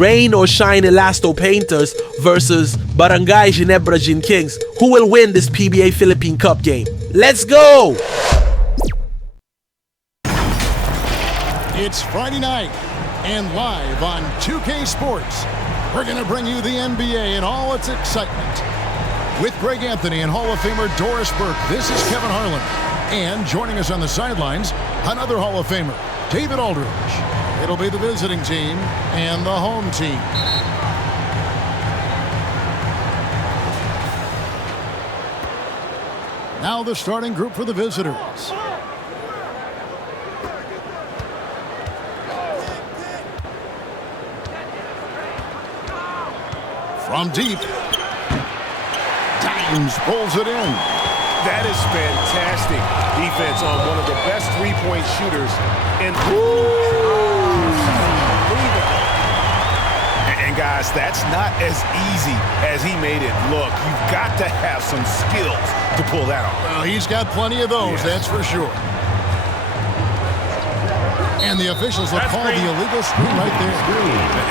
Rain or shine Elasto Painters versus Barangay Ginebra Gin Kings. Who will win this PBA Philippine Cup game? Let's go! It's Friday night, and live on 2K Sports, we're going to bring you the NBA and all its excitement. With Greg Anthony and Hall of Famer Doris Burke, this is Kevin Harlan. And joining us on the sidelines, another Hall of Famer, David Aldridge. It'll be the visiting team and the home team. Now the starting group for the visitors. From deep, Dimes pulls it in. That is fantastic defense on one of the best three-point shooters in. And guys, that's not as easy as he made it look. You've got to have some skills to pull that off. Well, he's got plenty of those, that's for sure. And the officials will call the illegal screen right there.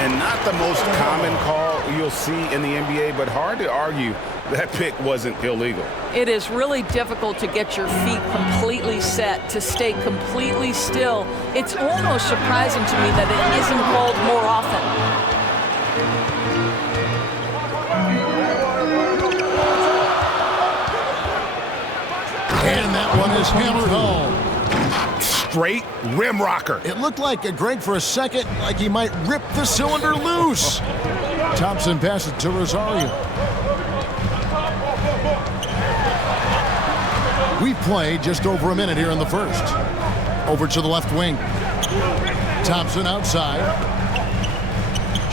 And not the most common call you'll see in the NBA, but hard to argue that pick wasn't illegal. It is really difficult to get your feet completely set, to stay completely still. It's almost surprising to me that it isn't called more often. And that one is hammered home. Straight rim rocker. It looked like Greg for a second, like he might rip the cylinder loose. Thompson passes to Rosario. We've played just over a minute here in the first. Over to the left wing. Thompson outside.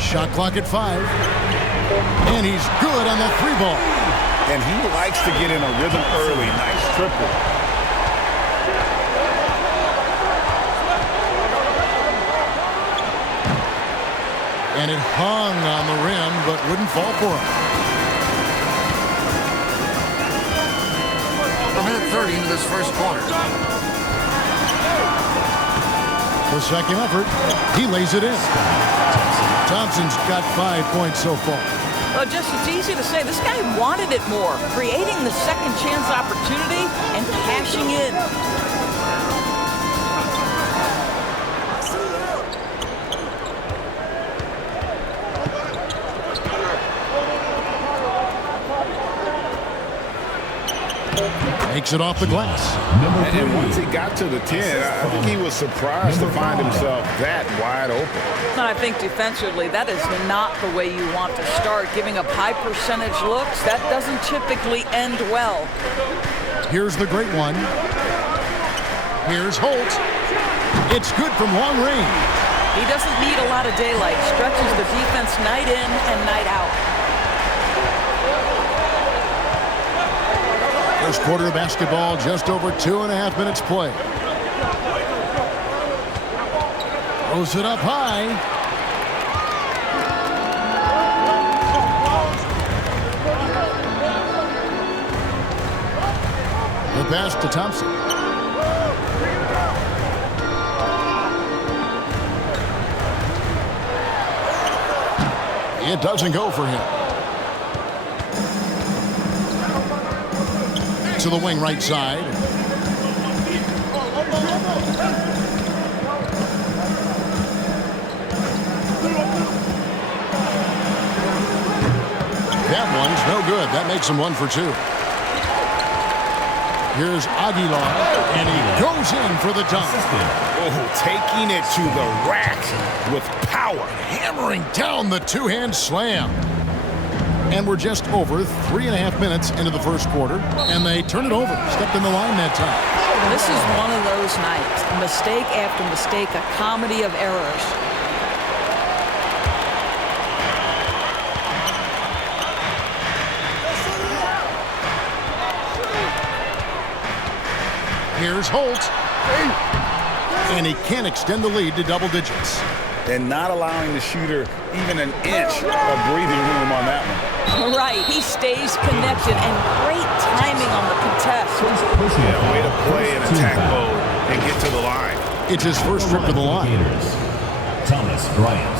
Shot clock at 5. And he's good on the 3-ball. And he likes to get in a rhythm early. Nice triple. And it hung on the rim, but wouldn't fall for him. A minute 30 into this first quarter. The second effort, he lays it in. Thompson's got 5 points so far. Well, just it's easy to say this guy wanted it more, creating the second chance opportunity and cashing in. Makes it off the glass. And once he got to the 10, I think he was surprised to find himself that wide open. No, I think defensively, that is not the way you want to start. Giving up high percentage looks, that doesn't typically end well. Here's the great one. Here's Holt. It's good from long range. He doesn't need a lot of daylight. Stretches the defense night in and night out. First quarter of basketball, just over 2.5 minutes play. Throws it up high. The pass to Thompson. It doesn't go for him. To the wing right side. That one's no good. That makes him 1 for 2. Here's Aguilar, and he goes in for the dunk. Oh, taking it to the rack with power. Hammering down the two-hand slam. And we're just over 3.5 minutes into the first quarter, and they turn it over. Stepped in the line that time. This is one of those nights. Mistake after mistake, a comedy of errors. Here's Holt. And he can't extend the lead to double digits. And not allowing the shooter even an inch of breathing room on that one. Right, he stays connected, and great timing on the contest. Yeah, way to play in attack mode and get to the line. It's his first trip to the line. Thomas Bryant.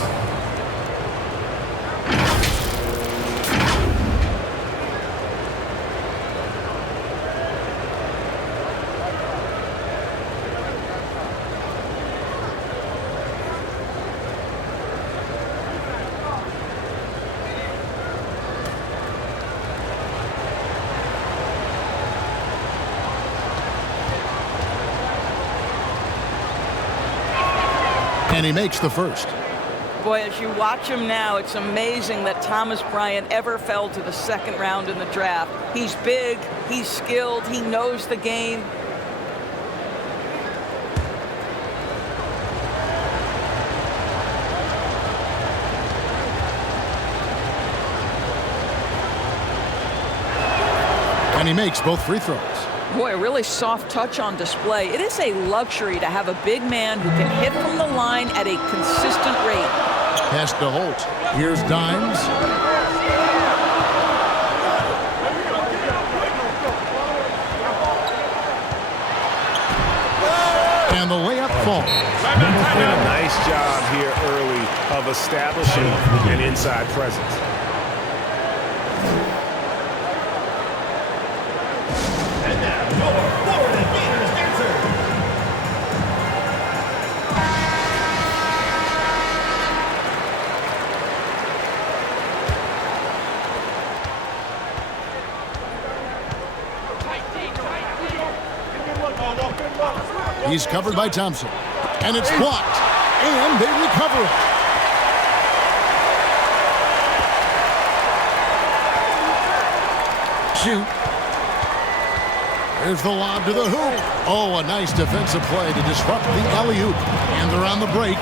And he makes the first. Boy, as you watch him now, it's amazing that Thomas Bryant ever fell to the second round in the draft. He's big, he's skilled, he knows the game. And he makes both free throws. Boy, a really soft touch on display. It is a luxury to have a big man who can hit from the line at a consistent rate. Pass to Holt. Here's Dimes. And the layup falls. And a nice job here early of establishing an inside presence. He's covered by Thompson. And it's blocked. And they recover it. Shoot. There's the lob to the hoop. Oh, a nice defensive play to disrupt the alley-oop. And they're on the break.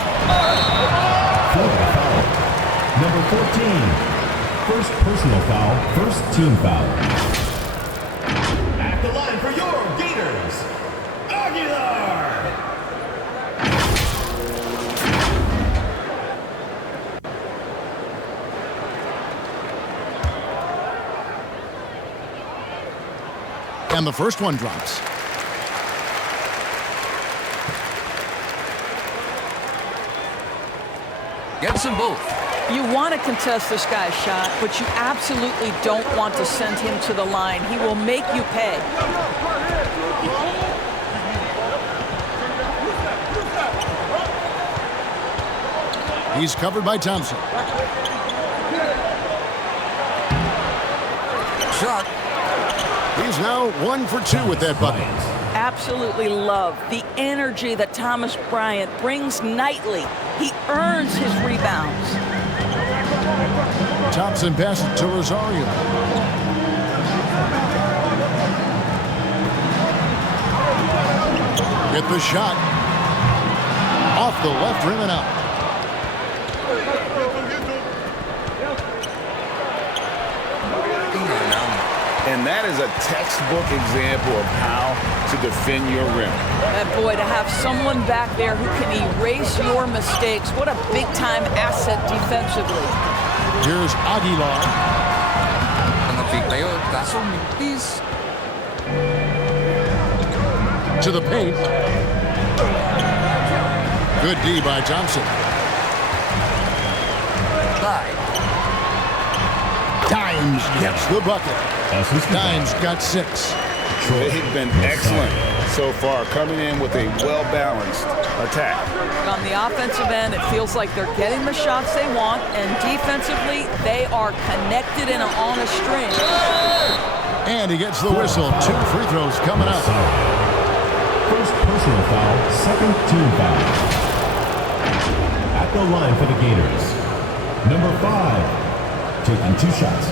Number 14. First personal foul, first team foul. At the line for your Gators, Aguilar! And the first one drops. Gets them both. You want to contest this guy's shot, but you absolutely don't want to send him to the line. He will make you pay. He's covered by Thompson. Shot. He's now 1 for 2 with that bucket. Absolutely love the energy that Thomas Bryant brings nightly. He earns his rebounds. Thompson passes to Rosario. Get the shot. Off the left rim and out. And that is a textbook example of how to defend your rim. And boy, to have someone back there who can erase your mistakes, what a big-time asset defensively. Here's Aguilar. Ang tayo, kaso mintis. To the paint. Good D by Thompson. Bye. Dimes gets the bucket. Dimes got 6. They've been excellent so far, coming in with a well-balanced attack. On the offensive end, it feels like they're getting the shots they want, and defensively, they are connected and on a string. And he gets the whistle. 2 free throws coming up. First personal foul, second team foul. At the line for the Gators, number 5, taking 2 shots.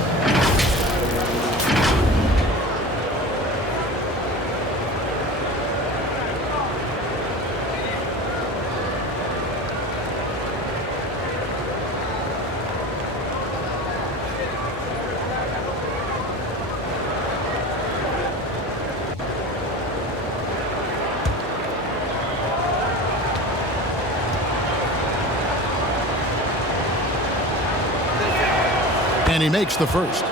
And he makes the first.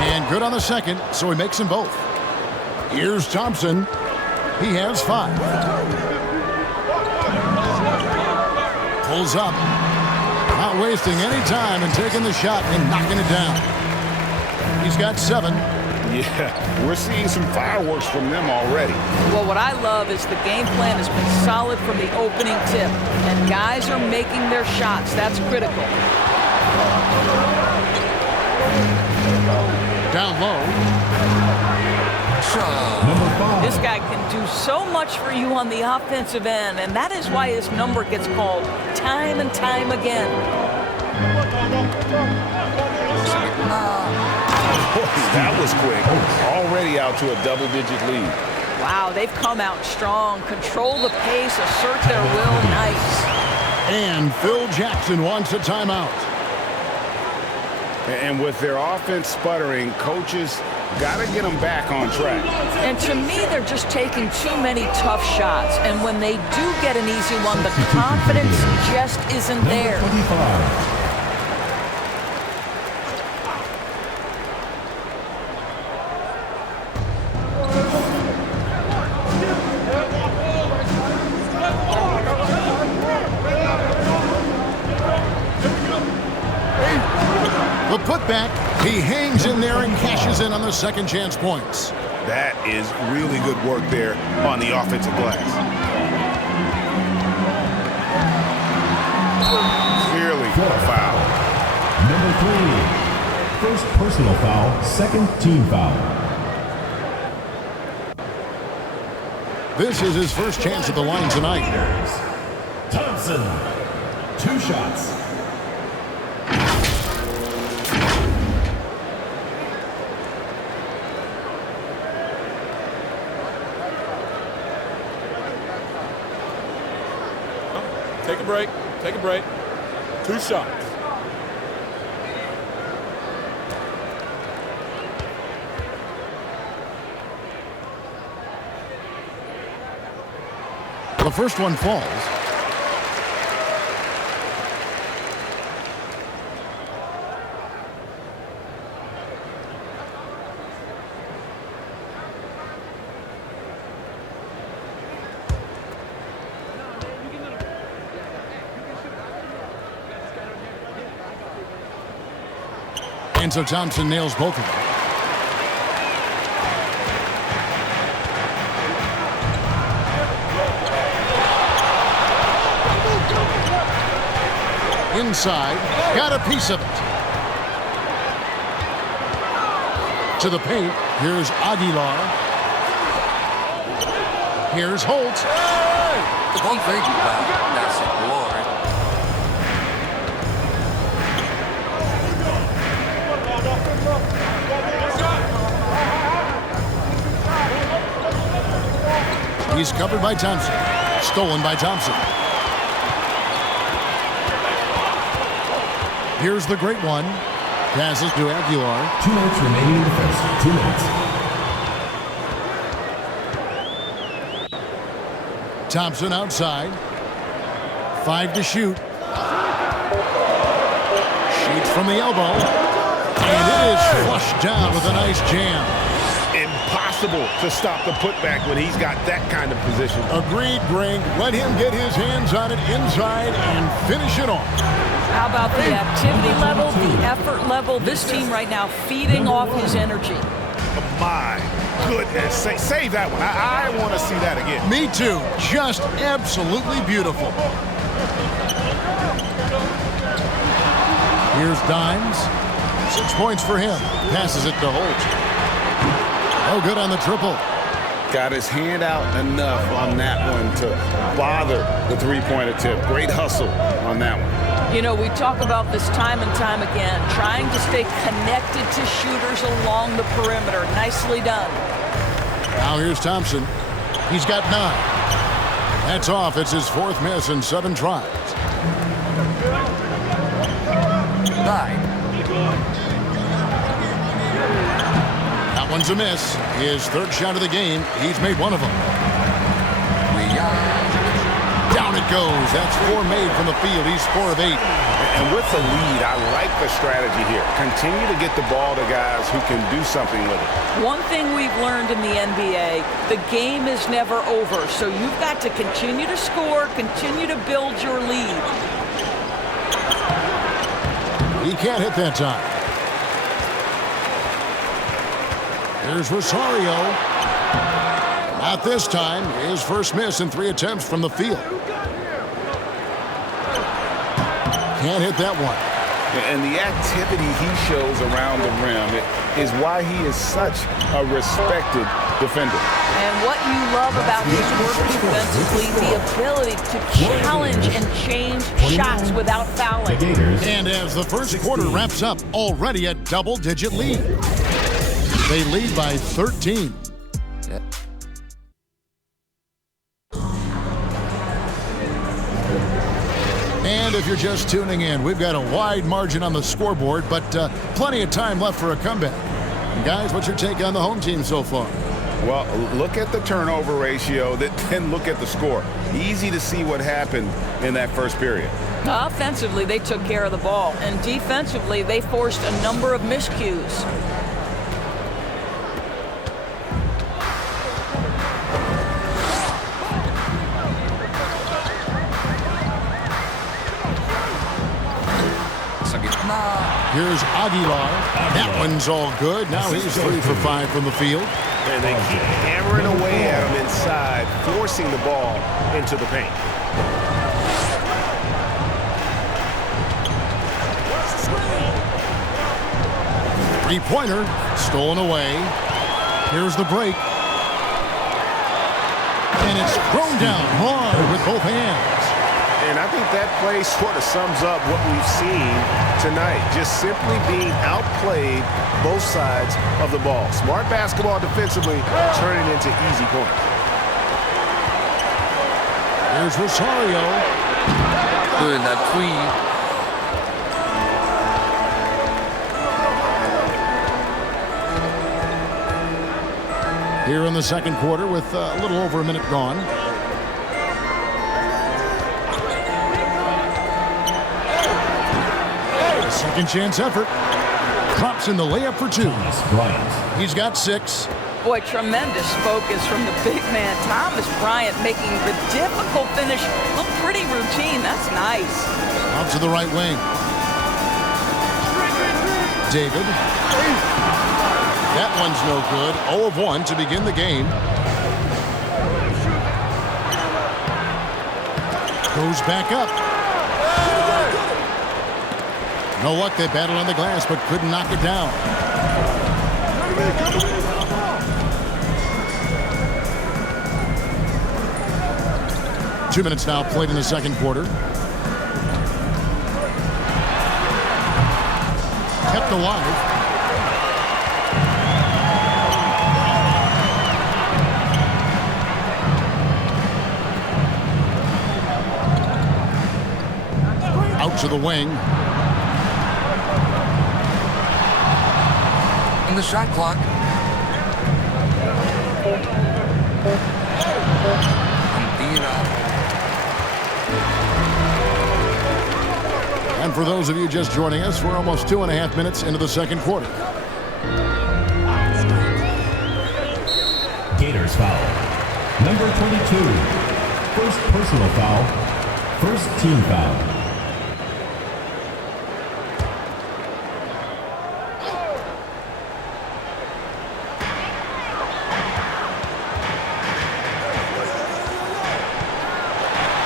And good on the second, so he makes them both. Here's Thompson. He has 5. Pulls up. Not wasting any time and taking the shot and knocking it down. He's got 7. Yeah, we're seeing some fireworks from them already. Well, what I love is the game plan has been solid from the opening tip, and guys are making their shots. That's critical. Down low. Number 5. This guy can do so much for you on the offensive end, and that is why his number gets called time and time again. That was quick. Already out to a double-digit lead. Wow, they've come out strong. Control the pace, assert their will. Nice. And Phil Jackson wants a timeout. And with their offense sputtering, coaches got to get them back on track. And to me, they're just taking too many tough shots. And when they do get an easy one, the confidence just isn't there. Number 25. The putback, he hangs in there and cashes in on the second chance points. That is really good work there on the offensive glass. Clearly a foul. Number 3. First personal foul, second team foul. This is his first chance at the line tonight. Thompson. 2 shots. Take a break. Take a break. 2 shots. The first one falls. And so Thompson nails both of them. Inside, got a piece of it. To the paint, here's Aguilar. Here's Holt. Don't think about it. That's it, Lord. He's covered by Thompson. Stolen by Thompson. Here's the great one. Passes to Aguilar. 2 minutes remaining in the first. 2 minutes. Thompson outside. 5 to shoot. Shoots from the elbow. And it is flushed down with a nice jam. Impossible to stop the putback when he's got that kind of position. Agreed, Greg. Let him get his hands on it inside and finish it off. How about the activity level, the effort level? This team right now feeding off his energy. My goodness. Save that one. I want to see that again. Me too. Just absolutely beautiful. Here's Dimes. 6 points for him. Passes it to Holt. Oh, good on the triple. Got his hand out enough on that one to bother the three-point attempt. Great hustle on that one. You know, we talk about this time and time again, trying to stay connected to shooters along the perimeter. Nicely done. Now here's Thompson. He's got 9. That's off. It's his 4th miss in 7 tries. 9. That one's a miss. His 3rd shot of the game. He's made 1 of them. Down it goes. That's 4 made from the field. He's 4 of 8. And with the lead, I like the strategy here. Continue to get the ball to guys who can do something with it. One thing we've learned in the NBA, the game is never over. So you've got to continue to score, continue to build your lead. He can't hit that time. Here's Rosario. Not this time. His first miss in 3 attempts from the field. Can't hit that one. And the activity he shows around the rim is why he is such a respected defender. And what you love about his work defensively, the ability to challenge and change shots without fouling. And as the first quarter wraps up, already a double-digit lead. They lead by 13. And if you're just tuning in, we've got a wide margin on the scoreboard, but plenty of time left for a comeback. And guys, what's your take on the home team so far? Well, look at the turnover ratio, then look at the score. Easy to see what happened in that first period. Offensively, they took care of the ball, and defensively, they forced a number of miscues. Here's Aguilar. That one's all good. Now he's 3 for 5 from the field. And they keep hammering away at him inside, forcing the ball into the paint. Three-pointer stolen away. Here's the break. And it's thrown down hard with both hands. And I think that play sort of sums up what we've seen tonight. Just simply being outplayed both sides of the ball. Smart basketball defensively, turning into easy points. Here's Rosario. Good, that three. Here in the second quarter with a little over a minute gone. Second chance effort. Drops in the layup for 2. He's got 6. Boy, tremendous focus from the big man. Thomas Bryant making the difficult finish look pretty routine. That's nice. Out to the right wing. David. That one's no good. 0 of 1 to begin the game. Goes back up. No luck. They battled on the glass, but couldn't knock it down. Two minutes now played in the second quarter. Kept alive. Out to the wing. In the shot clock. And for those of you just joining us, we're almost 2.5 minutes into the second quarter. Gators foul. Number 22. First personal foul. First team foul.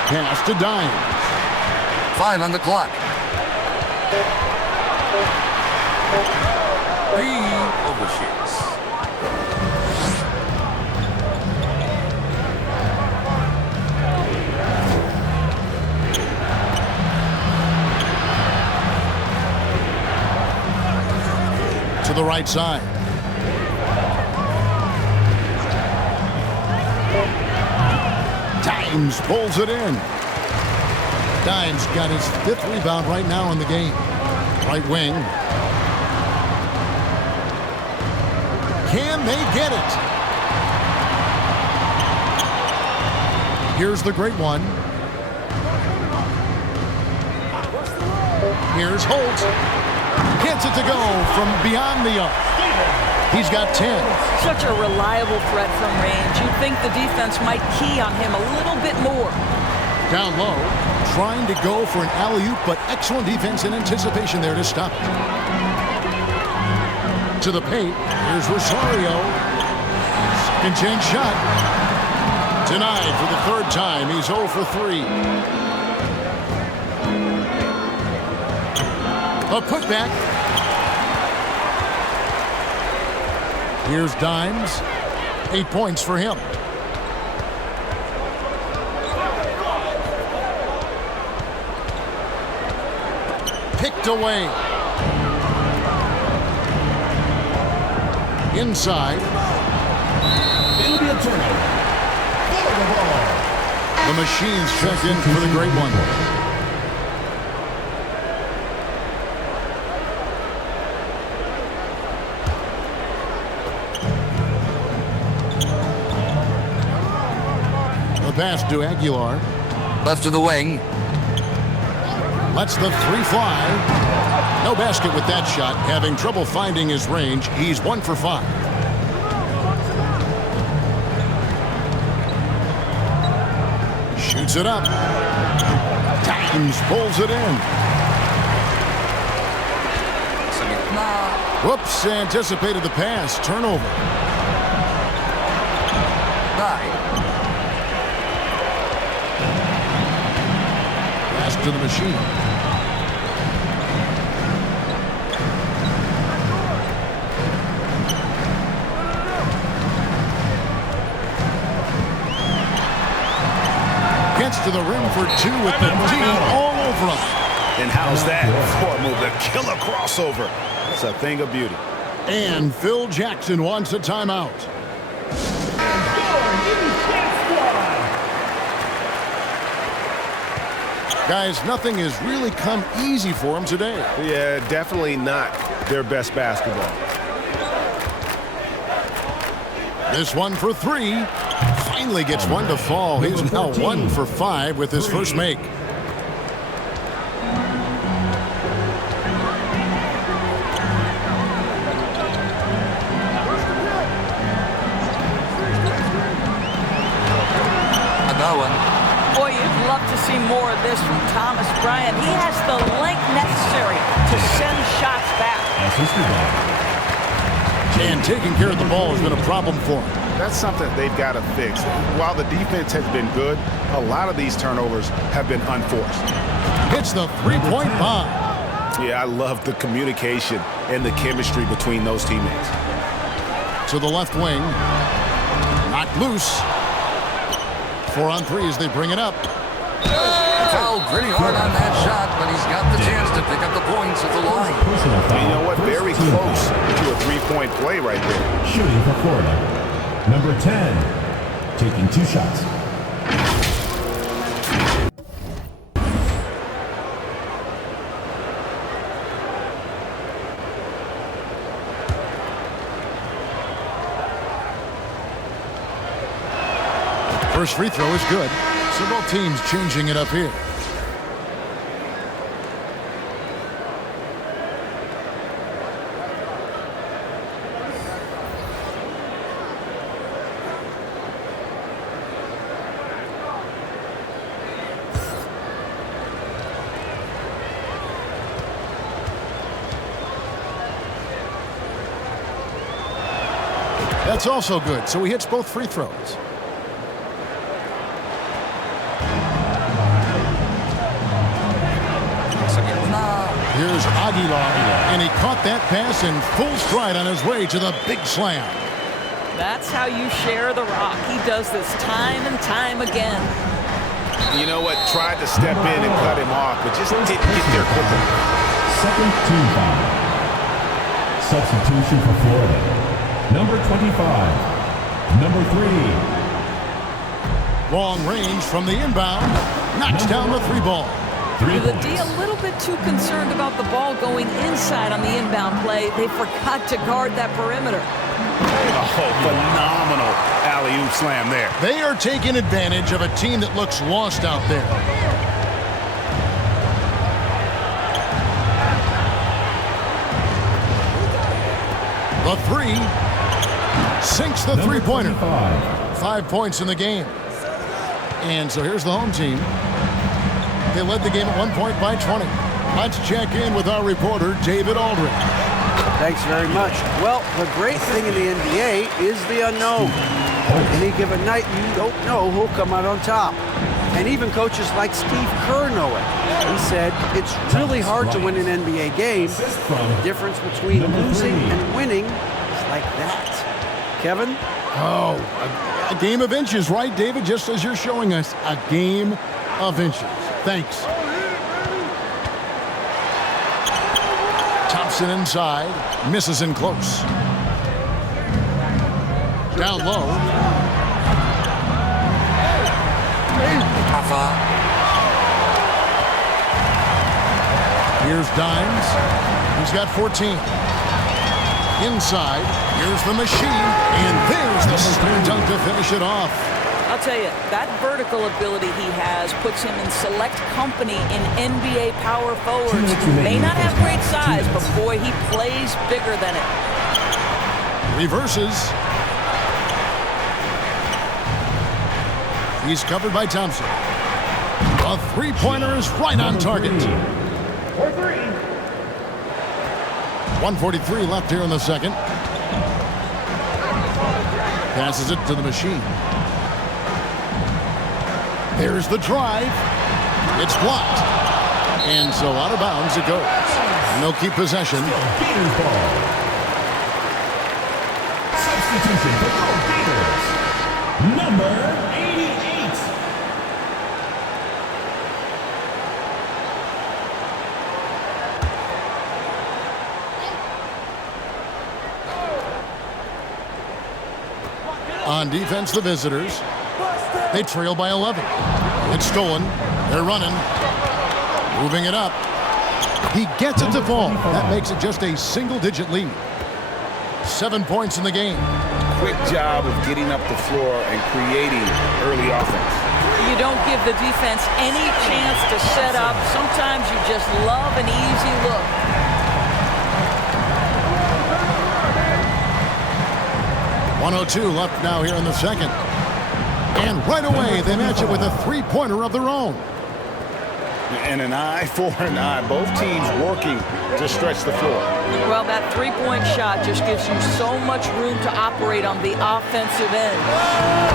Pass to Dimes. 5 on the clock. 3 overshoots. To the right side. Dimes pulls it in. Dimes got his 5th rebound right now in the game. Right wing. Can they get it? Here's the great one. Here's Holt. Gets it to go from beyond the arc. He's got 10. Such a reliable threat from range. You'd think the defense might key on him a little bit more. Down low, trying to go for an alley-oop, but excellent defense and anticipation there to stop it. To the paint. Here's Rosario. Second chance shot. Denied for the third time. He's 0 for 3. A putback. Here's Dimes. 8 points for him. Picked away. Inside. It'll be a turnover. Follow the ball. The Machines check in for the great one. The pass to Aguilar. Left to the wing. Lets the 3 fly. No basket with that shot. Having trouble finding his range. He's 1 for 5. Shoots it up. Dimes pulls it in. Whoops, anticipated the pass. Turnover. Pass to the Machine. Gets to the rim for 2 with the D all over him. And how's that for a move? The killer crossover. It's a thing of beauty. And Phil Jackson wants a timeout. Guys, nothing has really come easy for them today. Yeah, definitely not their best basketball. This one for 3. Finally gets one to fall. He's now 1 for 5 with his first make. Another one. Boy, you'd love to see more of this from Thomas Bryant. He has the length necessary to send shots back. And taking care of the ball has been a problem for him. That's something they've got to fix. While the defense has been good, a lot of these turnovers have been unforced. Hits the 3-point bomb. Yeah, I love the communication and the chemistry between those teammates. To the left wing. Knocked loose. 4 on 3 as they bring it up. Fouled pretty hard on that shot, but he's got the chance to pick up the points at the line. And you know what? Very close to a 3-point play right there. Shooting for Florida. Number 10, taking 2 shots. First free throw is good. So both teams changing it up here. That's also good, so he hits both free throws. Here's Aguilar, and he caught that pass in full stride on his way to the big slam. That's how you share the rock. He does this time and time again. You know what? Tried to step in and cut him off, but just didn't get there quicker. Second team foul. Substitution for Florida. Number 25. Number 3. Long range from the inbound. Knocks down the 3 ball. The D a little bit too concerned about the ball going inside on the inbound play. They forgot to guard that perimeter. Oh, phenomenal alley-oop slam there. They are taking advantage of a team that looks lost out there. The 3 sinks the 3-pointer. 5 points in the game. And so here's the home team. They led the game at 1 point by 20. Let's check in with our reporter, David Aldridge. Thanks very much. Well, the great thing in the NBA is the unknown. Any given night, you don't know who'll come out on top. And even coaches like Steve Kerr know it. He said it's really hard to win an NBA game. The difference between losing and winning is like that. Kevin? Oh, a game of inches, right, David? Just as you're showing us, a game of inches. Thanks. Thompson inside, misses in close. Down low. Here's Dimes. He's got 14. Inside, here's the machine, and there's the slam dunk to finish it off. I'll tell you, that vertical ability he has puts him in select company in NBA power forwards who may not have great size, but boy, he plays bigger than it. Reverses. He's covered by Thompson. A three-pointer is right on target. 1:43 left here in the second. Passes it to the machine. There's the drive. It's blocked. And so out of bounds it goes. And they'll keep possession. Substitution for Gold Beaters. Number 88. On defense, the visitors. They trail by 11. It's stolen. They're running. Moving it up. He gets it to fall. That makes it just a single-digit lead. 7 points in the game. Quick job of getting up the floor and creating early offense. You don't give the defense any chance to set up. Sometimes you just love an easy look. .102 left now here in the second. And right away, they match it with a three-pointer of their own. And an eye for an eye. Both teams working to stretch the floor. Well, that three-point shot just gives you so much room to operate on the offensive end.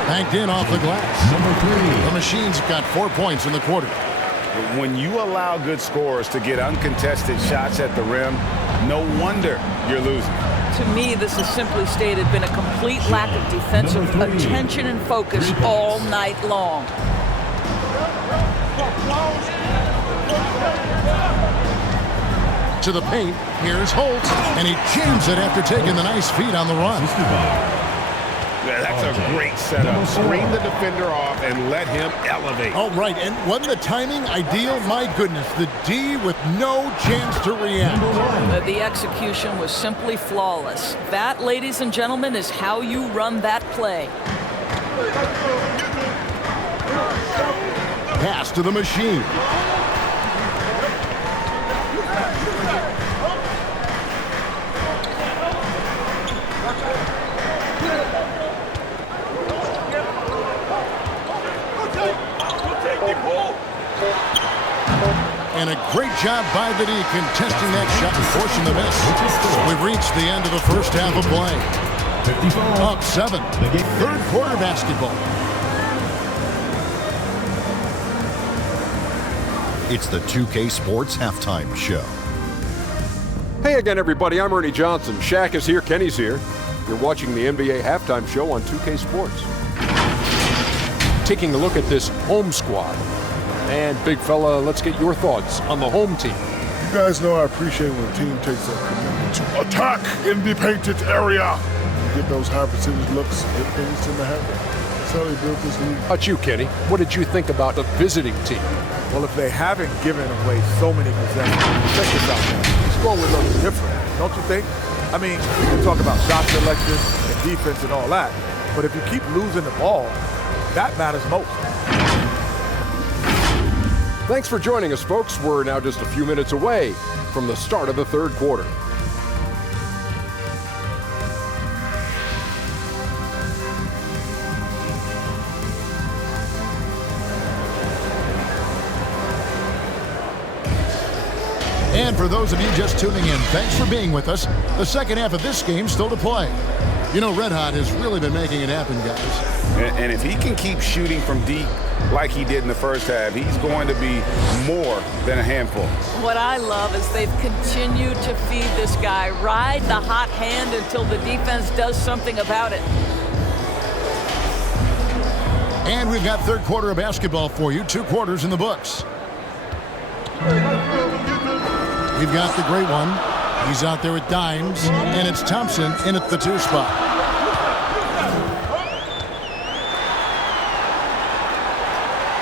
Banked in off the glass. Number 3. The Machine's got 4 points in the quarter. When you allow good scorers to get uncontested shots at the rim, no wonder you're losing. To me, this has simply stated been a complete lack of defensive attention and focus all night long. To the paint, here's Holt, and he jams it after taking the nice feed on the run. Yeah, that's a great setup. Screen the defender off and let him elevate. Oh, right, and wasn't the timing ideal? My goodness, the D with no chance to react. The execution was simply flawless. That, ladies and gentlemen, is how you run that play. Pass to the Machine. And a great job by the D contesting that shot and forcing the miss. We've reached the end of the first half of play. 54. Up 7. Third quarter basketball. It's the 2K Sports Halftime Show. Hey again, everybody. I'm Ernie Johnson. Shaq is here. Kenny's here. You're watching the NBA Halftime Show on 2K Sports. Taking a look at this home squad. And, big fella, let's get your thoughts on the home team. You guys know I appreciate when a team takes that commitment to attack in the painted area. Get those high percentage looks, get things to the happen. That's how they built this league. How about you, Kenny? What did you think about the visiting team? Well, if they haven't given away so many possessions, check this out, man. The score would look different, don't you think? I mean, we can talk about shot selection and defense and all that, but if you keep losing the ball, that matters most. Thanks for joining us, folks. We're now just a few minutes away from the start of the third quarter. And for those of you just tuning in, thanks for being with us. The second half of this game still to play. You know, Red Hot has really been making it happen, guys. And if he can keep shooting from deep like he did in the first half, he's going to be more than a handful. What I love is they've continued to feed this guy. Ride the hot hand until the defense does something about it. And we've got third quarter of basketball for you. 2 quarters in the books. We've got the great one. He's out there with Dimes, and it's Thompson in at the 2 spot.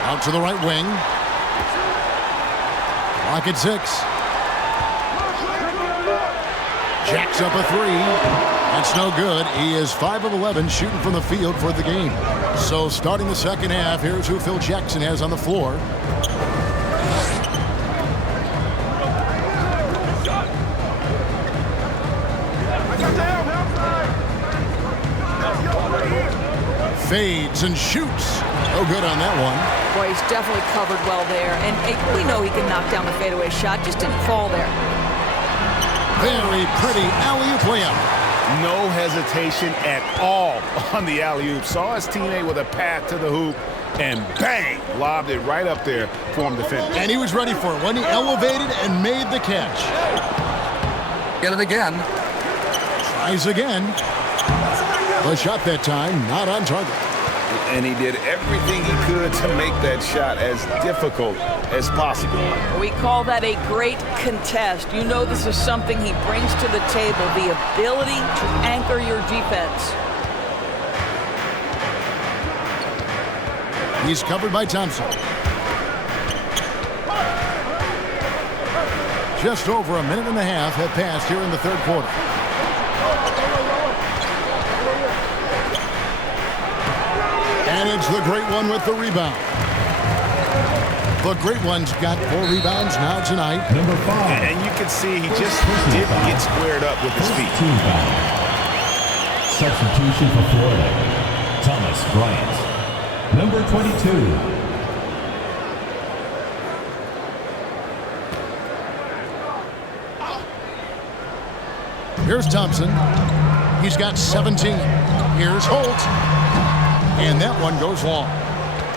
Out to the right wing. Clock at 6. Jacks up a 3. That's no good. He is 5 of 11 shooting from the field for the game. So starting the second half, here's who Phil Jackson has on the floor. Fades and shoots. No good on that one. Boy, he's definitely covered well there. And we know he can knock down the fadeaway shot. Just didn't fall there. Very pretty alley-oop layup. No hesitation at all on the alley-oop. Saw his teammate with a path to the hoop, and bang, lobbed it right up there for him to finish. And he was ready for it when he elevated and made the catch. Get it again. Tries again. The shot that time, not on target. And he did everything he could to make that shot as difficult as possible. We call that a great contest. You know this is something he brings to the table, the ability to anchor your defense. He's covered by Thompson. Just over a minute and a half have passed here in the third quarter. And it's the great one with the rebound. The great one's got 4 rebounds now tonight. Number 5. And you can see he just didn't get squared up with his feet. Team foul. Substitution for Florida. Thomas Bryant. Number 22. Here's Thompson. He's got 17. Here's Holt. And that one goes long.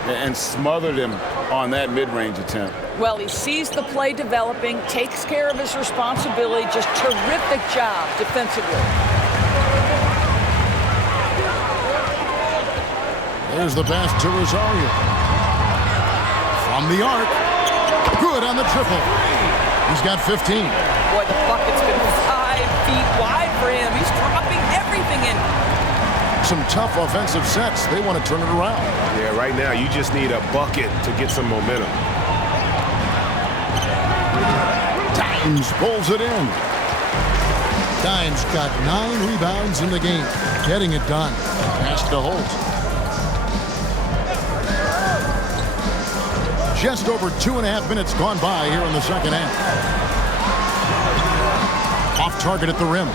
And smothered him on that mid-range attempt. Well, he sees the play developing, takes care of his responsibility. Just terrific job defensively. There's the pass to Rosario. From the arc. Good on the triple. He's got 15. Boy, the bucket's been 5 feet wide for him. He's dropping everything in. Some tough offensive sets. They want to turn it around. Yeah, right now you just need a bucket to get some momentum. Dimes pulls it in. Dimes got 9 rebounds in the game. Getting it done. Pass to Holt. Just over 2.5 minutes gone by here in the second half. Off target at the rim.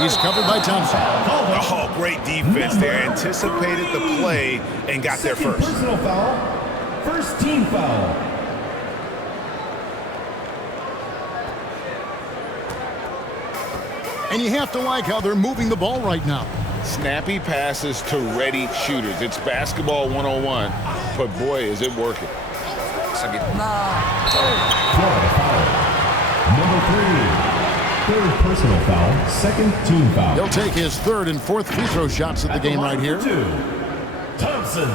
He's covered by Thompson. Oh, great defense there. Anticipated the play and got there first. Personal foul. First team foul. And you have to like how they're moving the ball right now. Snappy passes to ready shooters. It's basketball 101, but boy, is it working. Florida foul. Number 3. Third personal foul, second team foul. He'll take his third and fourth free throw shots of the game right here. 2. Thompson.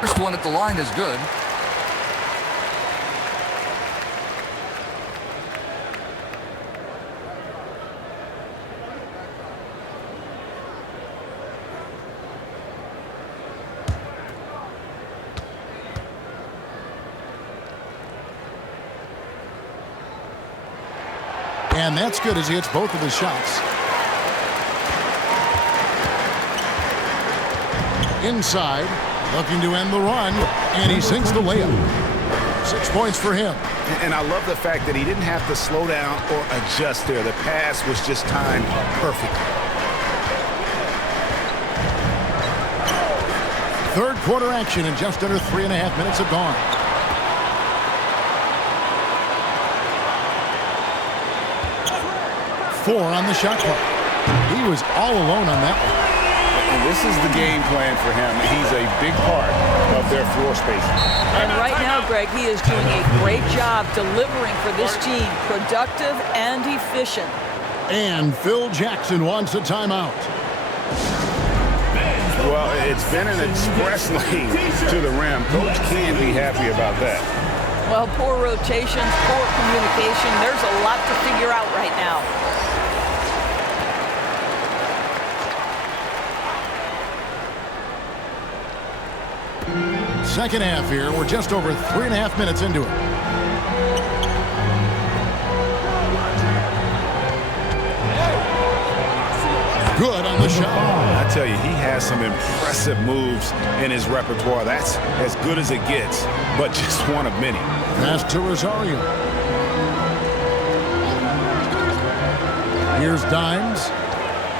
First one at the line is good. And that's good as he hits both of his shots. Inside, looking to end the run, and he sinks the layup. 6 points for him. And I love the fact that he didn't have to slow down or adjust there. The pass was just timed perfectly. Third quarter action, and just under 3.5 minutes have gone. Four on the shot clock. He was all alone on that one. And this is the game plan for him. He's a big part of their floor spacing. And right now, Greg, he is doing a great job delivering for this team. Productive and efficient. And Phil Jackson wants a timeout. Well, it's been an express lane to the rim. Coach can't be happy about that. Well, poor rotations, poor communication. There's a lot to figure out right now. Second half here. We're just over 3.5 minutes into it. Good on the shot. I tell you, he has some impressive moves in his repertoire. That's as good as it gets, but just one of many. Pass to Rosario. Here's Dimes.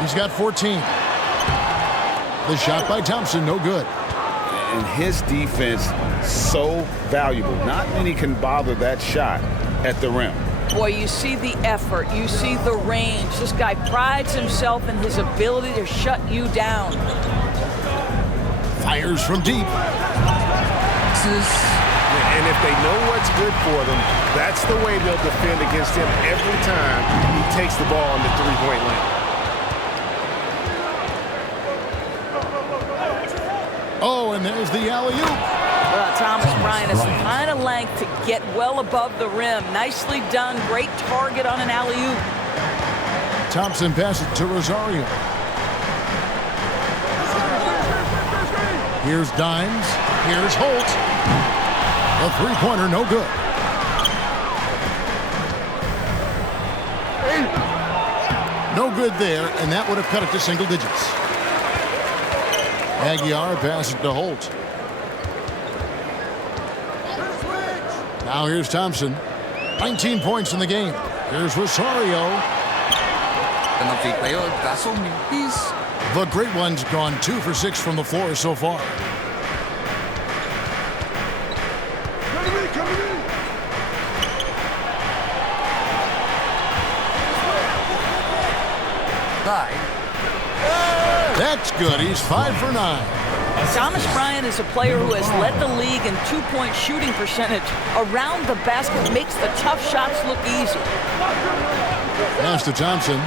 He's got 14. The shot by Thompson, no good. And his defense, so valuable. Not many can bother that shot at the rim. Boy, you see the effort. You see the range. This guy prides himself in his ability to shut you down. Fires from deep. And if they know what's good for them, that's the way they'll defend against him every time he takes the ball in the three-point lane. Oh, and there's the alley-oop. Well, Thomas Bryant has some kind of length to get well above the rim. Nicely done. Great target on an alley-oop. Thompson passes to Rosario. Here's Dimes. Here's Holt. A three-pointer, no good. No good there, and that would have cut it to single digits. Aguiar passes to Holt. Now here's Thompson. 19 points in the game. Here's Rosario. The great one's gone 2 for 6 from the floor so far. That's good. He's 5 for 9. Thomas Bryant is a player who has led the league in two-point shooting percentage. Around the basket makes the tough shots look easy. Pass to Thompson.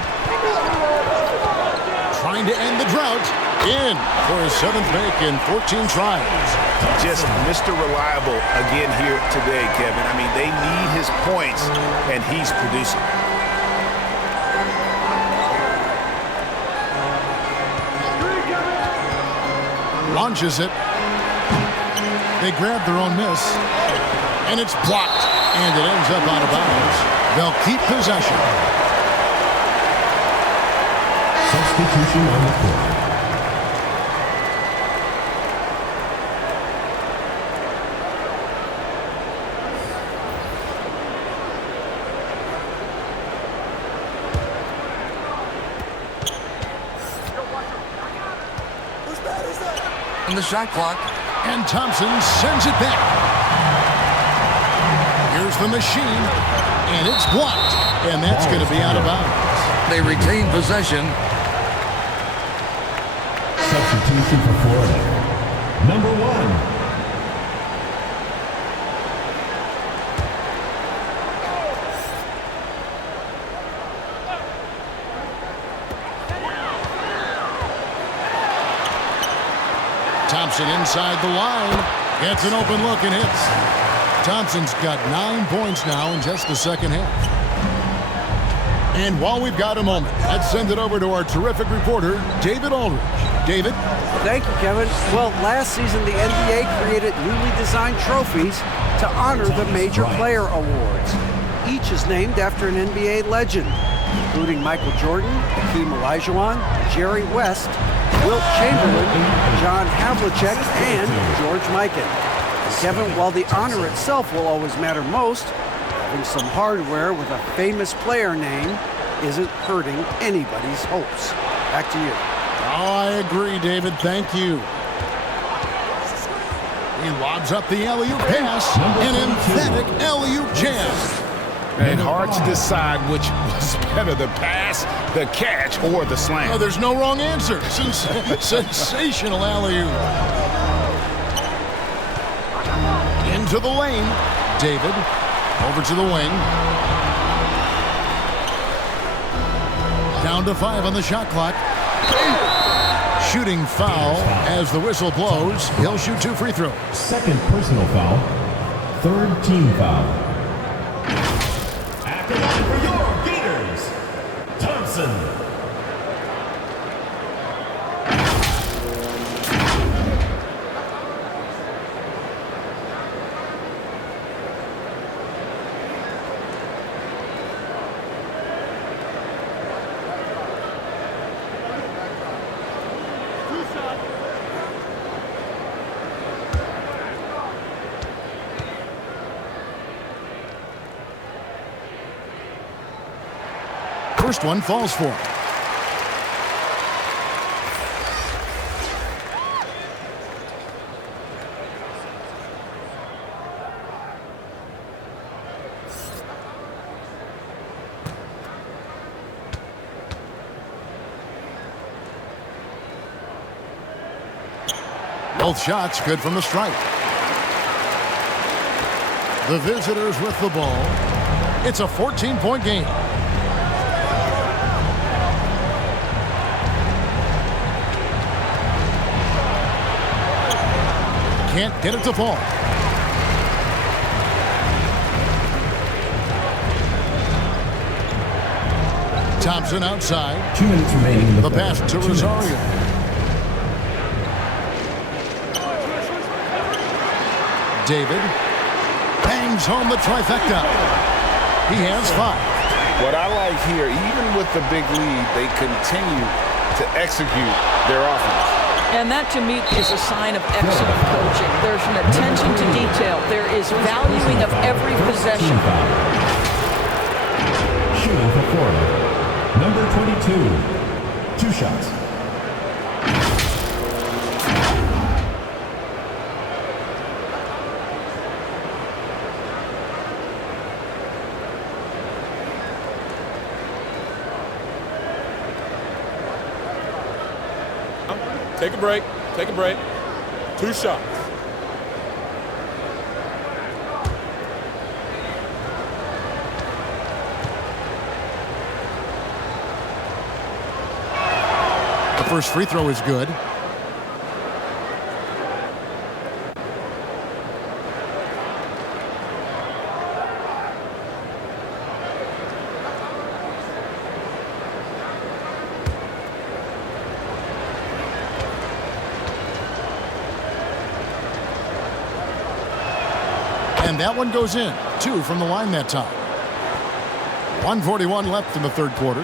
Trying to end the drought. In for his 7th make in 14 tries. Just Mr. Reliable again here today, Kevin. I mean, they need his points, and he's producing. Launches it. They grab their own miss. And it's blocked. And it ends up out of bounds. They'll keep possession. Substitution on the court. The shot clock. And Thompson sends it back. Here's the machine. And it's blocked. And that's going to be out of bounds. They retain possession. Substitution for Florida. Number 1. Thompson inside the line. Gets an open look and hits. Thompson's got 9 points now in just the second half. And while we've got a moment, let's send it over to our terrific reporter, David Aldridge. David? Thank you, Kevin. Well, last season, the NBA created newly designed trophies to honor the major player awards. each is named after an NBA legend, including Michael Jordan, Hakeem Olajuwon, Jerry West, Wilt Chamberlain, John Havlicek, and George Mikan. And Kevin, while the honor itself will always matter most, having some hardware with a famous player name isn't hurting anybody's hopes. Back to you. Oh, I agree, David. Thank you. He lobs up the alley-oop pass, an emphatic alley-oop jam. And hard to decide which was better, the pass, the catch, or the slam. Oh, there's no wrong answer. Sensational alley-oop. Into the lane. David over to the wing. Down to 5 on the shot clock. Shooting foul as the whistle blows. He'll shoot 2 free throws. Second personal foul. Third team foul. At the line for your Gators, Thompson. First one falls for him. Both shots good from the stripe. The visitors with the ball. It's a 14-point game. Can't get it to fall. Thompson outside. 2 minutes remaining in the pass to Rosario. David bangs home the trifecta. He has 5. What I like here, even with the big lead, they continue to execute their offense. And that, to me, is a sign of excellent coaching. There's an attention to detail. There is valuing of every possession. Shooting for Florida, number 22. 2 shots. Take a break. Take a break. 2 shots. The first free throw is good. And that one goes in. 2 from the line that time. 1:41 left in the third quarter.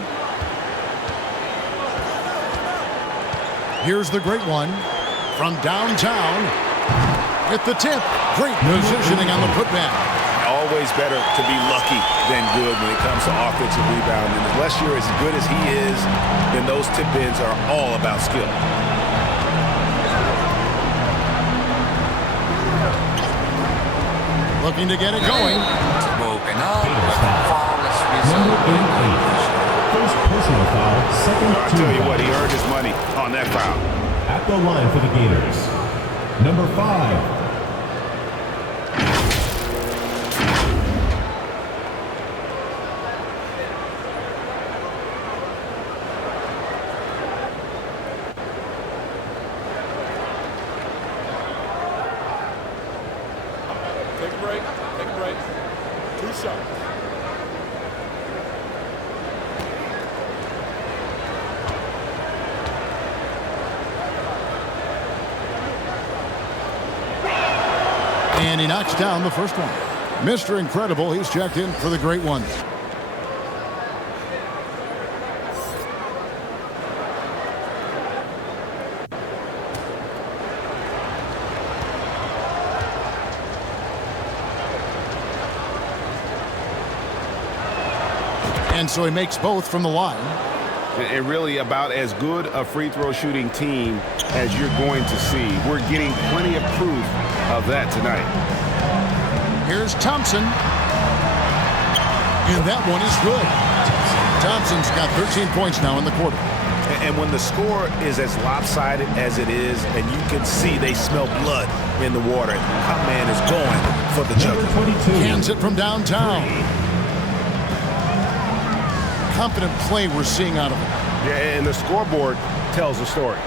Here's the great one from downtown. With the tip. Great positioning on the putback. Always better to be lucky than good when it comes to offensive rebounding. And unless you're as good as he is, then those tip-ins are all about skill. Looking to get it going. Smoking up. Number 88. First personal foul, second I'll team tell you foul. what, he earned his money on that foul. At the line for the Gators, number 5. Take a break. Take a break. 2 shots. And he knocks down the first one. Mr. Incredible, he's checked in for the great ones. And so he makes both from the line. And really about as good a free throw shooting team as you're going to see. We're getting plenty of proof of that tonight. Here's Thompson. And that one is good. Thompson's got 13 points now in the quarter. And when the score is as lopsided as it is, and you can see they smell blood in the water, our man is going for the jumper. Cans it from downtown. Confident play we're seeing out of him. Yeah, and the scoreboard tells the story.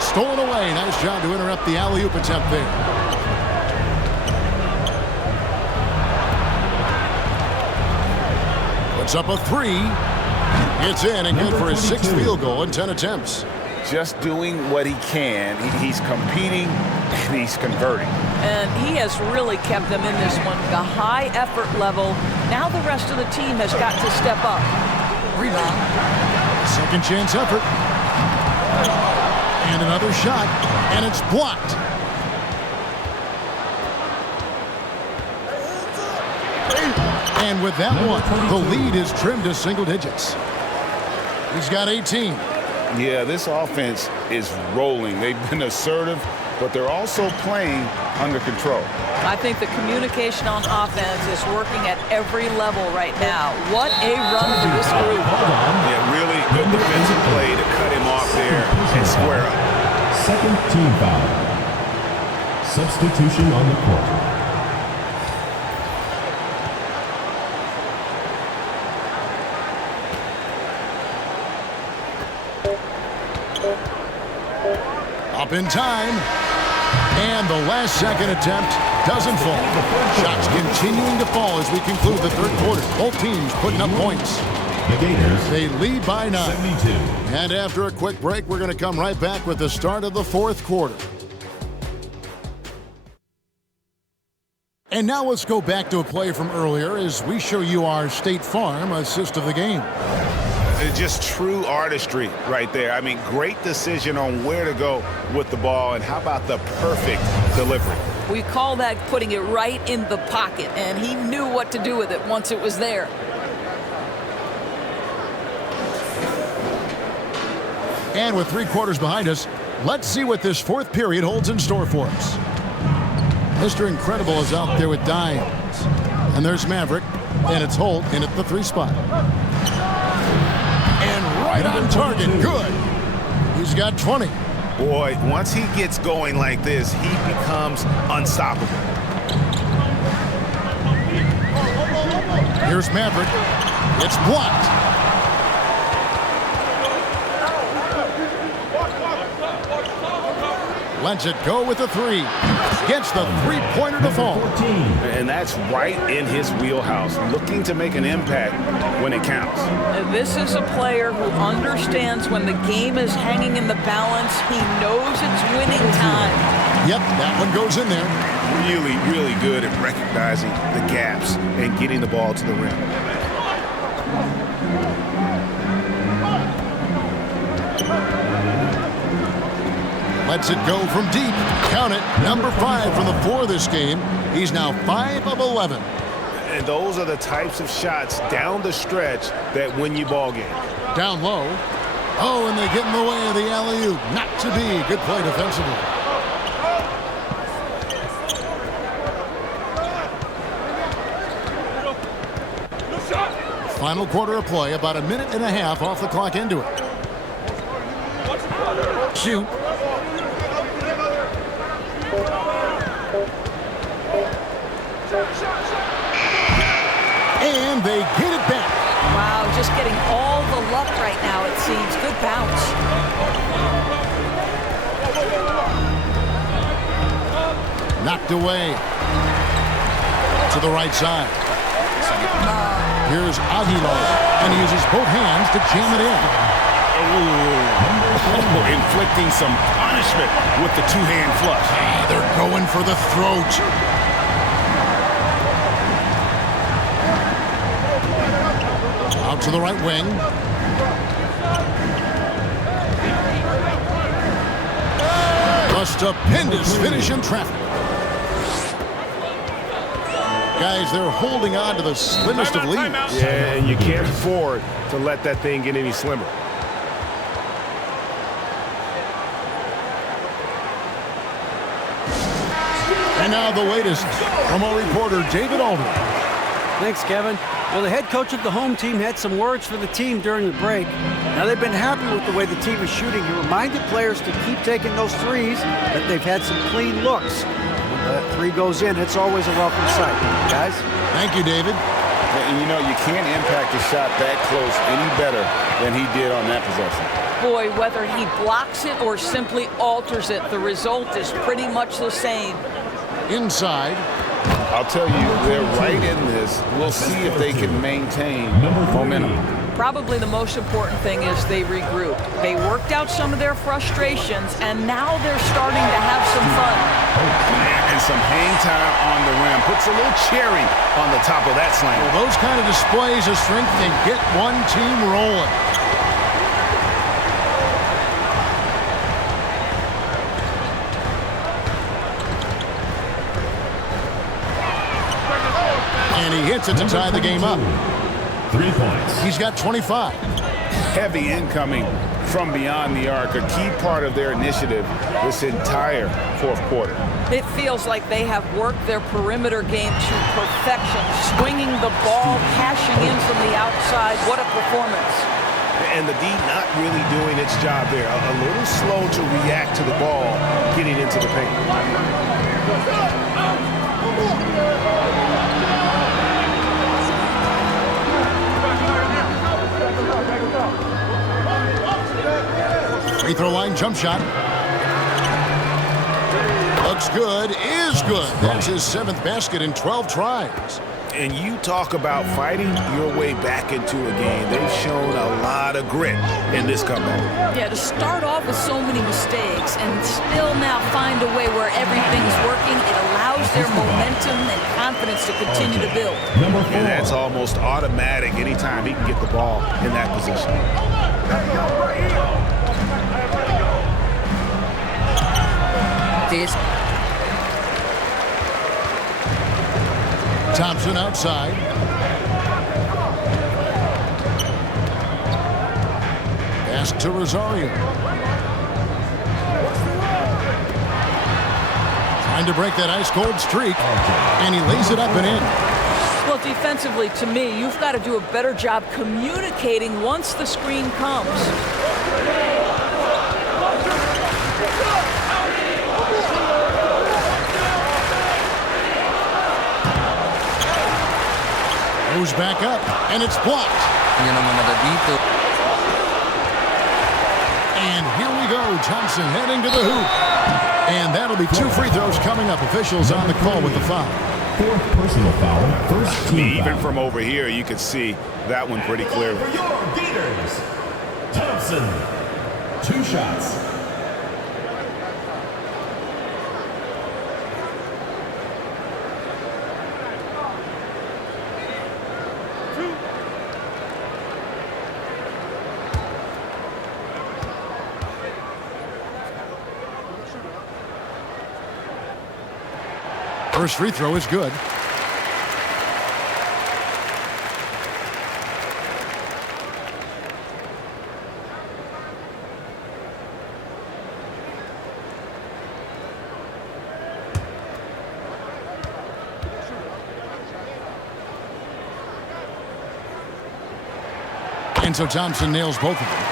Stolen away. Nice job to interrupt the alley-oop attempt there. Puts up a three. It's in and good for his 6th field goal in 10 attempts. Just doing what he can. He's competing and he's converting. And he has really kept them in this one. The high effort level. Now the rest of the team has got to step up. Rebound. Second chance effort. And another shot. And it's blocked. And with that one, the lead is trimmed to single digits. He's got 18. Yeah, this offense is rolling. They've been assertive, but they're also playing under control. I think the communication on offense is working at every level right now. What a run for this group. Yeah, really good defensive play to cut him off there and square up. Second team foul. Substitution on the court. Up in time. And the last second attempt doesn't fall. Shots continuing to fall as we conclude the third quarter. Both teams putting up points. The Gators, they lead by 9. 72. And after a quick break, we're going to come right back with the start of the fourth quarter. And now let's go back to a play from earlier as we show you our State Farm assist of the game. It's just true artistry right there. I mean, great decision on where to go with the ball, and how about the perfect delivery? We call that putting it right in the pocket, and he knew what to do with it once it was there. And with 3 quarters behind us, let's see what this fourth period holds in store for us. Mr. Incredible is out there with dimes. And there's Maverick, and it's Holt in at the 3 spot. And right on target, good. He's got 20. Boy, once he gets going like this, he becomes unstoppable. Here's Maverick. It's blocked. Lets it go with a 3. Gets the 3-pointer to fall. And that's right in his wheelhouse, looking to make an impact when it counts. This is a player who understands when the game is hanging in the balance. He knows it's winning time. Yep, that one goes in there. Really, really good at recognizing the gaps and getting the ball to the rim. Lets it go from deep. Count it. Number 5 from the 4 this game. He's now 5 of 11. And those are the types of shots down the stretch that win you ball games. Down low. Oh, and they get in the way of the alley-oop. Not to be. Good play defensively. Final quarter of play. About a minute and a half off the clock into it. Shoot. And they get it back. Wow, just getting all the luck right now, it seems. Good bounce. Knocked away. To the right side. Here's Aguilar. And he uses both hands to jam it in. Inflicting some punishment with the 2-hand flush. They're going for the throat. Out to the right wing. A stupendous finish in traffic. Guys, they're holding on to the slimmest of leads. Yeah, and you can't afford to let that thing get any slimmer. And now the latest from our reporter, David Aldridge. Thanks, Kevin. Well, the head coach of the home team had some words for the team during the break. Now, they've been happy with the way the team is shooting. He reminded players to keep taking those threes, that they've had some clean looks. When that three goes in, it's always a welcome sight. Guys? Thank you, David. And you know, you can't impact a shot that close any better than he did on that possession. Boy, whether he blocks it or simply alters it, the result is pretty much the same. Inside. I'll tell you, they're right in this. We'll see if they can maintain momentum. Probably the most important thing is they regrouped. They worked out some of their frustrations, and now they're starting to have some fun. And some hang time on the rim. Puts a little cherry on the top of that slam. Well, those kind of displays of strength can get one team rolling. And he hits it to tie the game up. 3 points. He's got 25. Heavy incoming from beyond the arc, a key part of their initiative this entire fourth quarter. It feels like they have worked their perimeter game to perfection, swinging the ball, cashing in from the outside. What a performance. And the D not really doing its job there. A little slow to react to the ball getting into the paint. Free throw line jump shot. Looks good, is good. That's his 7th basket in 12 tries. And you talk about fighting your way back into a game. They've shown a lot of grit in this comeback. Yeah, to start off with so many mistakes and still now find a way where everything's working, it allows their momentum and confidence to continue to build. And that's almost automatic anytime he can get the ball in that position. Thompson outside. Pass to Rosario. Trying to break that ice-cold streak, and he lays it up and in. Well, defensively, to me, you've got to do a better job communicating once the screen comes. Goes back up, and it's blocked. And here we go. Thompson heading to the hoop. And that'll be 2 free throws coming up. Officials on the call with the foul. 4th personal foul. First team Even foul. from over here, you could see that one pretty clearly. For your beaters, Thompson. 2 shots. First free throw is good. And so Thompson nails both of them.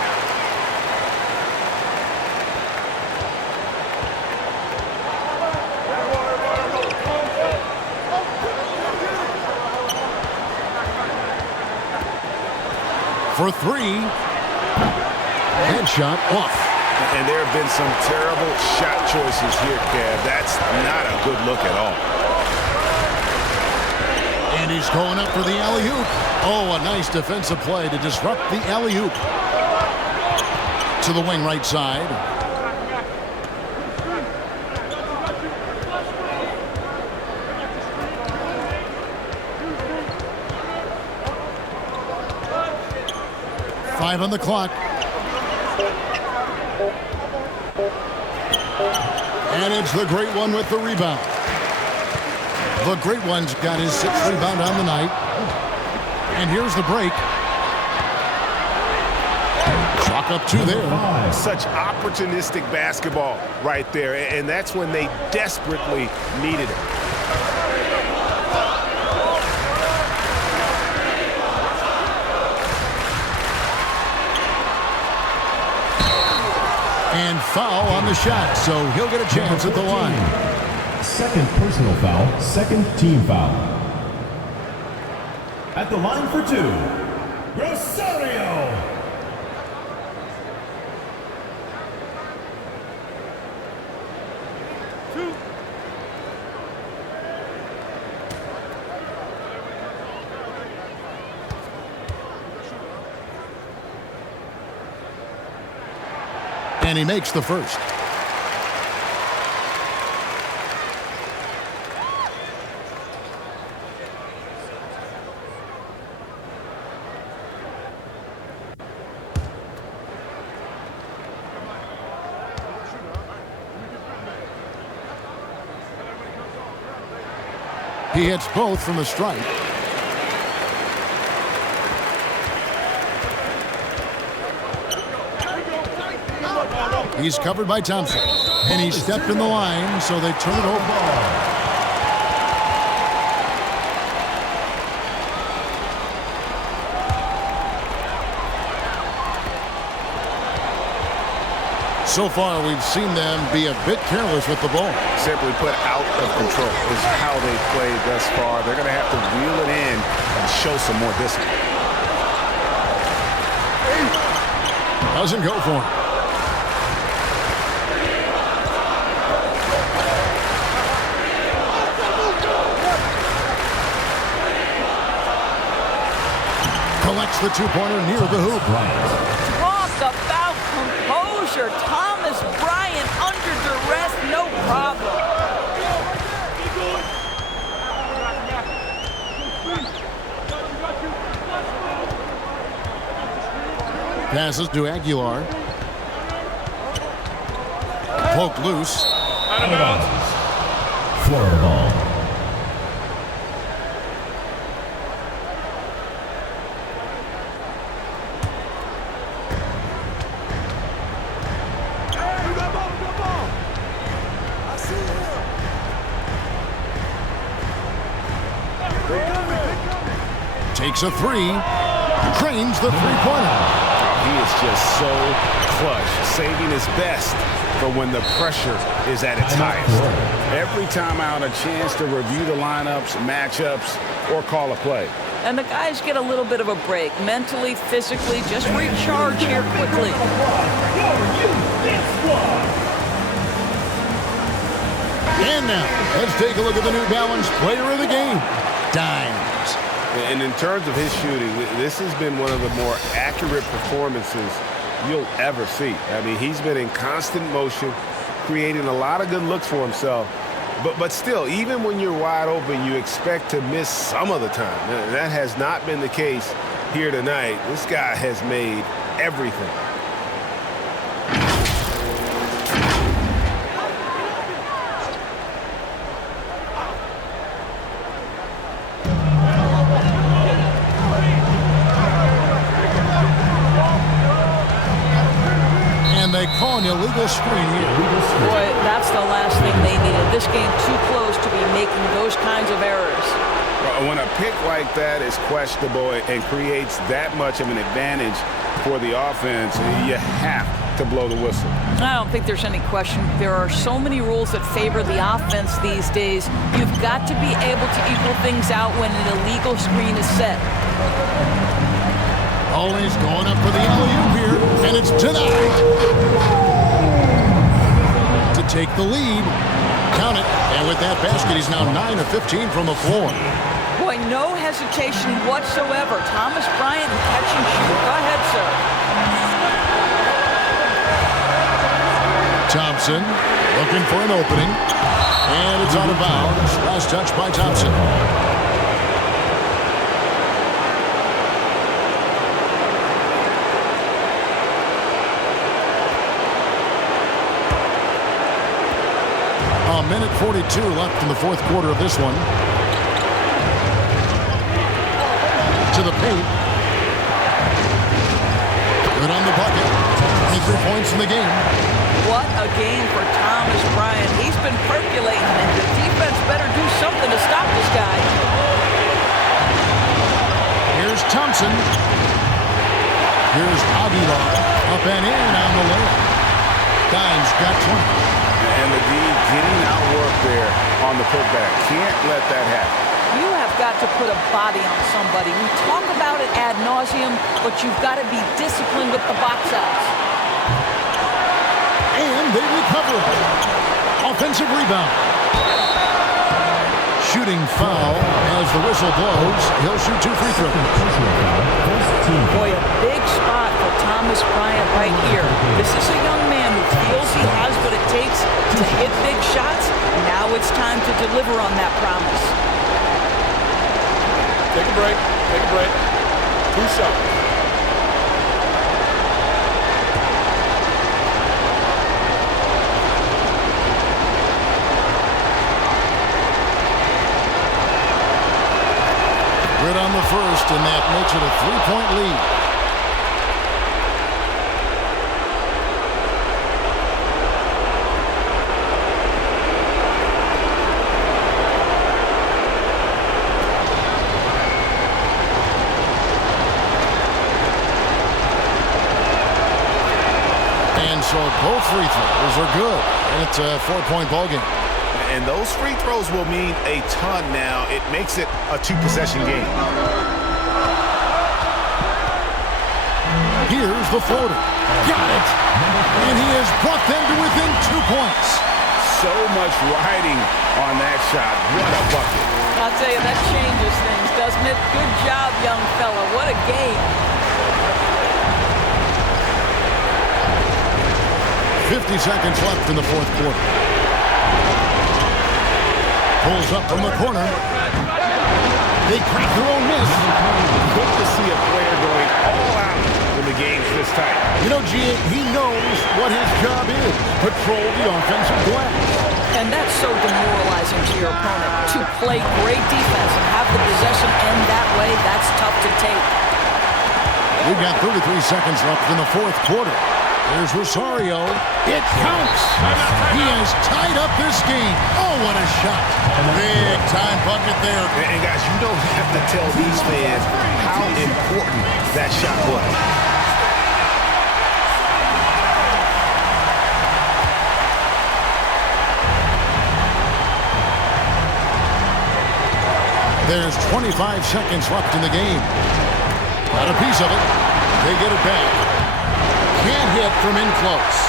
For 3. Headshot off. And there have been some terrible shot choices here, Kev. That's not a good look at all. And he's going up for the alley-oop. Oh, a nice defensive play to disrupt the alley-oop. To the wing right side. 5 on the clock. And it's the Great One with the rebound. The Great One's got his 6th rebound on the night. And here's the break. Clock up 2 there. Such opportunistic basketball right there. And that's when they desperately needed it. And foul on the shot, so he'll get a chance at the line. Second personal foul, second team foul. At the line for 2, Rosario. And he makes the first. He hits both from the stripe. He's covered by Thompson. And he stepped in the line, so they turn it over. So far, we've seen them be a bit careless with the ball. Simply put, out of control is how they played thus far. They're going to have to reel it in and show some more discipline. Doesn't go for him. Collects the two-pointer near the hoop. Talk about composure. Thomas Bryant under duress, no problem. Passes to Aguilar. Poked loose. Florida ball. Takes a three. Cranes the three-pointer. He is just so clutch, saving his best for when the pressure is at its highest. Every time out, a chance to review the lineups, matchups, or call a play. And the guys get a little bit of a break, mentally, physically, just recharge here quickly. And now, let's take a look at the New Balance player of the game, Dimes. And in terms of his shooting, this has been one of the more accurate performances you'll ever see. I mean, he's been in constant motion, creating a lot of good looks for himself. But still, even when you're wide open, you expect to miss some of the time. That has not been the case here tonight. This guy has made everything. They call an illegal screen here. Boy, that's the last thing they needed. This game too close to be making those kinds of errors. When a pick like that is questionable and creates that much of an advantage for the offense, you have to blow the whistle. I don't think there's any question. There are so many rules that favor the offense these days. You've got to be able to equal things out when an illegal screen is set. Always going up for the alley-oop here, and it's denied. To take the lead, count it, and with that basket, he's now 9 of 15 from the floor. Boy, no hesitation whatsoever. Thomas Bryant and catch and shoot. Go ahead, sir. Thompson looking for an opening, and it's out of bounds. Last touch by Thompson. minute 42 left in the fourth quarter of this one. To the paint. Good on the bucket. 23 points in the game. What a game for Thomas Bryant. He's been percolating, and the defense better do something to stop this guy. Here's Thompson. Here's Aguilar. Up and in on the layup. Dimes got 20. And the D getting outworked there on the putback. Can't let that happen. You have got to put a body on somebody. We talk about it ad nauseum, but you've got to be disciplined with the box outs. And they recover. Offensive rebound. Shooting foul as the whistle blows. He'll shoot 2 free throws. Boy, a big spot for Thomas Bryant right here. This is a young man who feels he has what it takes to hit big shots. Now it's time to deliver on that promise. Take a break. Take a break. 2 shots. Good on the first, and that makes it a 3-point lead. And so both free throws are good. And it's a 4-point ball game. And those free throws will mean a ton now. It makes it a 2-possession game. Here's the floater. Got it. And he has brought them to within 2 points. So much riding on that shot. What a bucket. I'll tell you, that changes things, doesn't it? Good job, young fella. What a game. 50 seconds left in the fourth quarter. Pulls up from the corner. They crack their own miss. Good to see a player going all out when the game's this tight. You know, G, he knows what his job is. Patrol the offensive glass. And that's so demoralizing to your opponent. To play great defense and have the possession end that way, that's tough to take. We've got 33 seconds left in the fourth quarter. Here's Rosario. It counts. He has tied up this game. Oh, what a shot. Big time bucket there. And guys, you don't have to tell these fans how important that shot was. There's 25 seconds left in the game. Got a piece of it. They get it back. Can't hit from in close.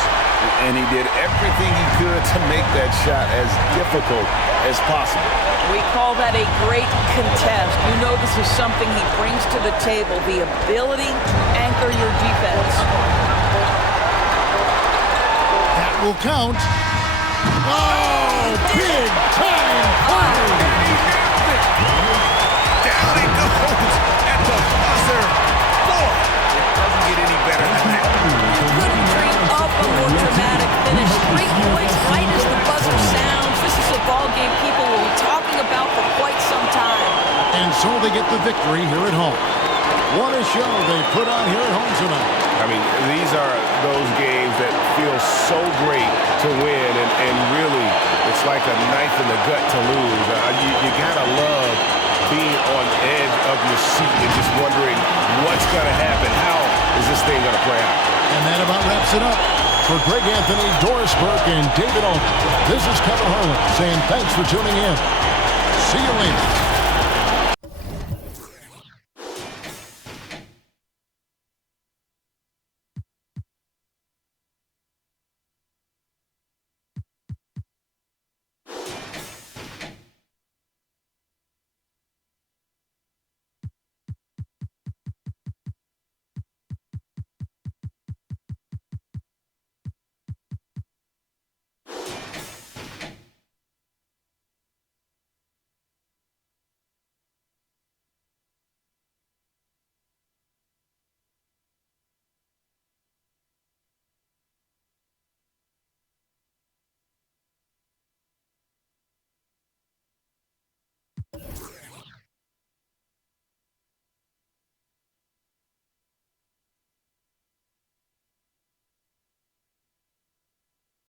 And he did everything he could to make that shot as difficult as possible. We call that a great contest. You know this is something he brings to the table, the ability to anchor your defense. That will count. Oh, big time play. Down it goes at the buzzer. Boy, it doesn't get any better than that. Couldn't dream up a more dramatic finish. 3 points right as the buzzer sounds. This is a ball game people will be talking about for quite some time. And so they get the victory here at home. What a show they put on here at home tonight. I mean, these are those games that feel so great to win, and really, it's like a knife in the gut to lose. You gotta love being on the edge of your seat and just wondering what's gonna happen. How is this thing gonna play out? And that about wraps it up. For Greg Anthony, Doris Burke, and David Altman, this is Kevin Harlan saying thanks for tuning in. See you later.